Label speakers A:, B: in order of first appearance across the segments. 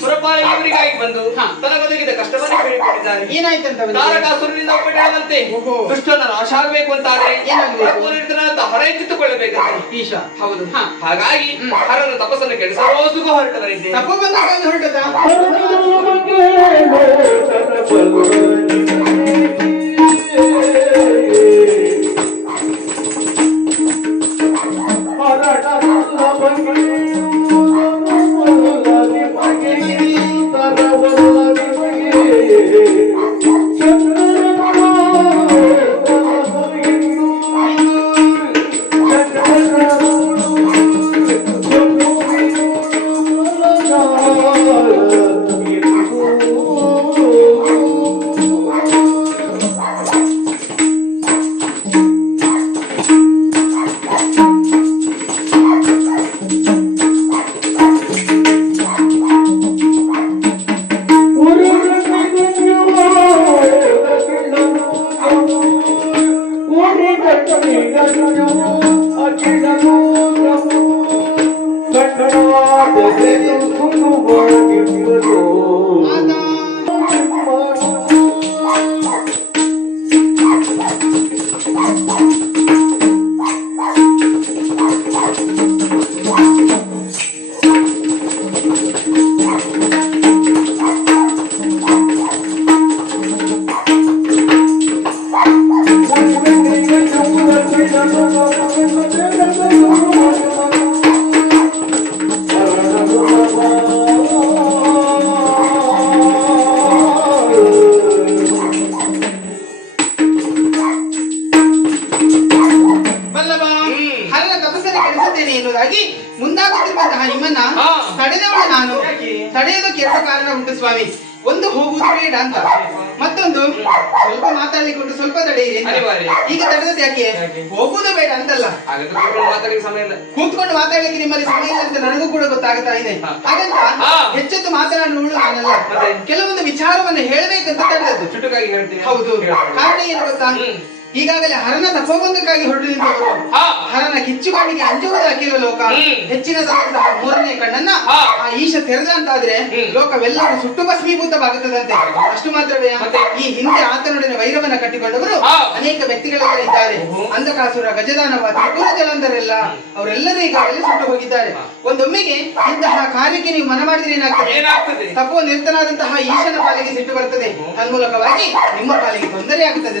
A: ಸುರಪಾಲ ಇವರಿಗಾಗಿ ಬಂದು
B: ತನ್ನ
A: ತನಗೊದಗಿದ ಕಷ್ಟವನ್ನು ಹೇಳಿಕೊಟ್ಟಿದ್ದಾರೆ
B: ಏನಾಯ್ತಂತ?
A: ತಾರಕಾಸುರನಿಂದ. ದುಷ್ಟನ ನಾಶ ಆಗಬೇಕು ಅಂತಾದ್ರೆ
B: ಏನಾಗ್ಬೇಕು? ಈಶ.
A: ಹೌದು.
B: ಹಾ.
A: ಹಾಗಾಗಿ ಹರನ ತಪಸ್ಸನ್ನು ಹೊರಟವರಿದ್ದೆ.
B: ತಪ್ಪ ಬಂದಾಗ ಹೊರಟದ? Amen. ಕೆಡಿಸುತ್ತೇನೆ ಎನ್ನುವುದಾಗಿ ಮುಂದಾಗುತ್ತಿರುವಂತಹ ನಿಮ್ಮನ್ನ ತಡೆದವಳೆ ನಾನು.
A: ತಡೆಯೋದು
B: ಕೆಲಸ ಎರಡು ಕಾರಣ ಉಂಟು ಸ್ವಾಮಿ. ಒಂದು ಹೋಗುವುದು ಬೇಡ ಅಂತ. ಮತ್ತೊಂದು ಸ್ವಲ್ಪ ಮಾತಾಡ್ಲಿಕ್ಕೆ ಉಂಟು ಸ್ವಲ್ಪ ತಡೆಯಿರಿ. ಈಗ ತಡೆದದ್ದು ಯಾಕೆ? ಹೋಗುವುದು ಬೇಡ ಅಂತಲ್ಲ.
A: ಕೂತ್ಕೊಂಡು ಮಾತಾಡಲಿಕ್ಕೆ
B: ನಿಮ್ಮಲ್ಲಿ ಸಮಯ ಇಲ್ಲ ಅಂತ ನನಗೂ ಕೂಡ ಗೊತ್ತಾಗ್ತಾ ಇದೆ. ಹಾಗಂತ. ಹೆಚ್ಚೆತ್ತು ಮಾತನಾಡುವಳು ನಾನಲ್ಲ? ಕೆಲವೊಂದು ವಿಚಾರವನ್ನು ಹೇಳಬೇಕಂತ ತಡೆದದ್ದು. ಹೌದು. ಕಾರಣ ಏನು ಗೊತ್ತಾ. ಈಗಾಗಲೇ ಹರನ ತಪೋಬಂಧಕ್ಕಾಗಿ ಹೊರಟು ನಿಂತವರು
A: ಹಾ.
B: ಹರನ ಕಿಚ್ಚುಗಾಡಿಗೆ ಅಂಜುವುದು ಹಾಕಿರುವ ಲೋಕ
A: ಹೆಚ್ಚಿನ
B: ಹೆಚ್ಚಿನದಾದಂತಹ ಮೂರನೇ ಕಣ್ಣನ್ನ ಆ ಈಶ ತೆರೆದ ಅಂತಾದ್ರೆ
A: ಹ್ಮ್.
B: ಲೋಕವೆಲ್ಲವೂ ಸುಟ್ಟು ಭಸ್ಮೀಭೂತವಾಗುತ್ತದಂತೆ ಅಷ್ಟು ಮಾತ್ರವೇ?
A: ಮತ್ತೆ?
B: ಈ ಹಿಂದೆ ಆತನೊಡನೆ ವೈರವನ್ನ ಕಟ್ಟಿಕೊಂಡವರು ಅನೇಕ ವ್ಯಕ್ತಿಗಳೆಲ್ಲ ಇದ್ದಾರೆ. ಅಂಧಕಾಸುರ ಗಜದಾನವ ತ್ರಿಪುರ ಜಲಂಧರೆಲ್ಲ ಅವರೆಲ್ಲರೂ ಈಗಾಗಲೇ ಸುಟ್ಟು ಹೋಗಿದ್ದಾರೆ ಒಂದೊಮ್ಮೆಗೆ ಇಂತಹ ಕಾರ್ಯಕ್ಕೆ ನೀವು ಮನ ಮಾಡಿದ್ರೆ ಏನಾಗ್ತದೆ?
A: ಏನಾಗ್ತದೆ?
B: ತಪೋ ನಿರ್ತನಾದಂತಹ ಈಶನ ಪಾಲಿಗೆ ಸಿಟ್ಟು ಬರ್ತದೆ ತನ್ಮೂಲಕವಾಗಿ ನಿಮ್ಮ ಪಾಲಿಗೆ ತೊಂದರೆ ಆಗುತ್ತದೆ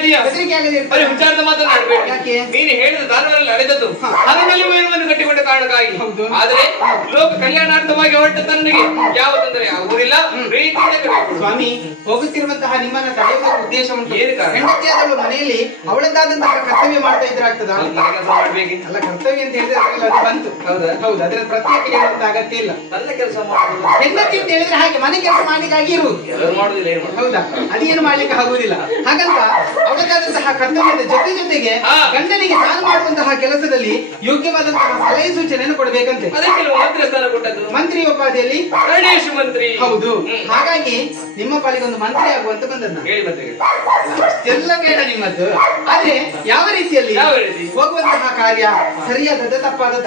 A: ಇದೀಯಾ ಬರೀ ವಿಚಾರದ ಮಾತನಾಡಬೇಡಿ? ನೀನು ಹೇಳಿದ ದಾನವರಲ್ಲಿ ನಡೆದದ್ದು
B: ಹಾ.
A: ಹರನಲ್ಲಿ ವೈರವನ್ನು ಕಟ್ಟಿಕೊಂಡ ಕಾರಣಕ್ಕಾಗಿ. ಆದ್ರೆ ಲೋಕ ಕಲ್ಯಾಣಾರ್ಥವಾಗಿ ಹೊರಟ ತನ್ನಿಗೆ ಯಾವ ತೊಂದರೆ? ಆಗುವುದಿಲ್ಲ ಪ್ರೀತಿಯಿಂದ.
B: ಸ್ವಾಮಿ ಹೋಗುತ್ತಿರುವಂತಹ ನಿಮ್ಮನ್ನ ತಡೆಯುವ ಉದ್ದೇಶ ಉಂಟು? ಹೆಂಡತಿಯಾದವಳು ಮನೆಯಲ್ಲಿ ಅವಳದ್ದಾದಂತಹ ಕರ್ತವ್ಯ ಮಾಡ್ತಾ ಇದ್ರೆ ಆಗ್ತದ
A: ಸ್ವಲ್ಪ ನನ್ನ ಕೆಲಸ ಮಾಡ್ಬೇಕಿತ್ತು
B: ಅಲ್ಲ ಕರ್ತವ್ಯ ಅಂತ ಹೇಳಿದ್ರೆ ಅದು ಬಂತು.
A: ಹೌದಾ?
B: ಹೌದು ಅದ್ರ ಪ್ರತ್ಯೇಕ ಹೇಳುವಂತ ಅಗತ್ಯ ಇಲ್ಲ.
A: ನನ್ನ ಕೆಲಸ ಮಾಡುವುದು.
B: ಹೆಂಡತಿ ಅಂತ ಹೇಳಿದ್ರೆ ಹಾಗೆ ಮನೆ ಕೆಲಸ ಮಾಡ್ಲಿಕ್ಕಾಗಿ ಇರುವುದು? ಹೌದಾ? ಅದೇನು ಮಾಡ್ಲಿಕ್ಕೆ ಆಗುವುದಿಲ್ಲ. ಹಾಗಂತ ಅವಳದ್ದಾದಂತಹ ಕರ್ತವ್ಯದ ಜೊತೆ ಜೊತೆಗೆ. ಗಂಡನಿಗೆ ಸ್ನಾನ ಮಾಡುವಂತಹ ಕೆಲಸದಲ್ಲಿ ಯೋಗ್ಯವಾದಂತಹ ಸಲಹೆ ಸೂಚನೆಯನ್ನು ಕೊಡಬೇಕಂತೆ.
A: ಮಂತ್ರಿ ಸ್ಥಾನ ಕೊಟ್ಟದ್ದು.
B: ಮಂತ್ರಿ ಉಪಾಧಿಯಲ್ಲಿ?
A: ಗಣೇಶ ಮಂತ್ರಿ.
B: ಹೌದು. ಹಾಗಾಗಿ ನಿಮ್ಮ ಪಾಲಿಗೆ ಒಂದು ಮಂತ್ರಿ ಆಗುವಂತ ಬಂದದ್ದು
A: ಹೇಳಿ
B: ಎಲ್ಲ ಬೇಡ ನಿಮ್ಮದ್ದು ಆದ್ರೆ ಯಾವ ರೀತಿಯಲ್ಲಿ?
A: ಯಾವ ರೀತಿ?
B: ಹೋಗುವಂತಹ ಕಾರ್ಯ ಸರಿಯಾದದ ತಪ್ಪಾದದ?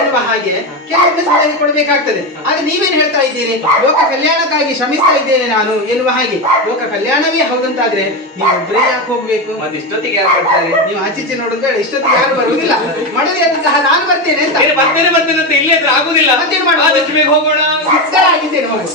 B: ಎನ್ನುವ ಹಾಗೆ ಕೆಲವೊಮ್ಮೆ ಸಲಹೆ ಕೊಡಬೇಕಾಗ್ತದೆ. ಆದ್ರೆ ನೀವೇನ್ ಹೇಳ್ತಾ ಇದ್ದೀರಿ? ಲೋಕ ಕಲ್ಯಾಣಕ್ಕಾಗಿ ಶ್ರಮಿಸ್ತಾ ಇದ್ದೇನೆ ನಾನು ಎನ್ನುವ ಹಾಗೆ. ಲೋಕ ಕಲ್ಯಾಣವೇ ಹೌದಂತಾದ್ರೆ ನೀವು ಒಬ್ಬರೇ ಯಾಕೆ ಹೋಗ್ಬೇಕು?
A: ಮತ್ತೆ ಇಷ್ಟೊತ್ತಿಗೆ ಯಾರು ಬರ್ತಾರೆ?
B: ನೀವು ಆಚೀಚೆ ನೋಡುದು ಬೇಡ ಇಷ್ಟೊತ್ತಿಗೆ ಯಾರು ಬರುವುದಿಲ್ಲ. ಅಂತ ಸಹ ನಾನು ಬರ್ತೇನೆ ಅಂತ.
A: ಬರ್ತೇನೆ ಬರ್ತೇನೆ ಅಂತ ಇಲ್ಲೇ ಇದ್ರೆ ಆಗುದಿಲ್ಲ.
B: ಮತ್ತೇನ್ ಮಾಡೋದು?
A: ಆದಷ್ಟು ಬೇಗ ಹೋಗೋಣ
B: ಸಿದ್ಧರಾಗಿದ್ದೇನೆ ಹೋಗು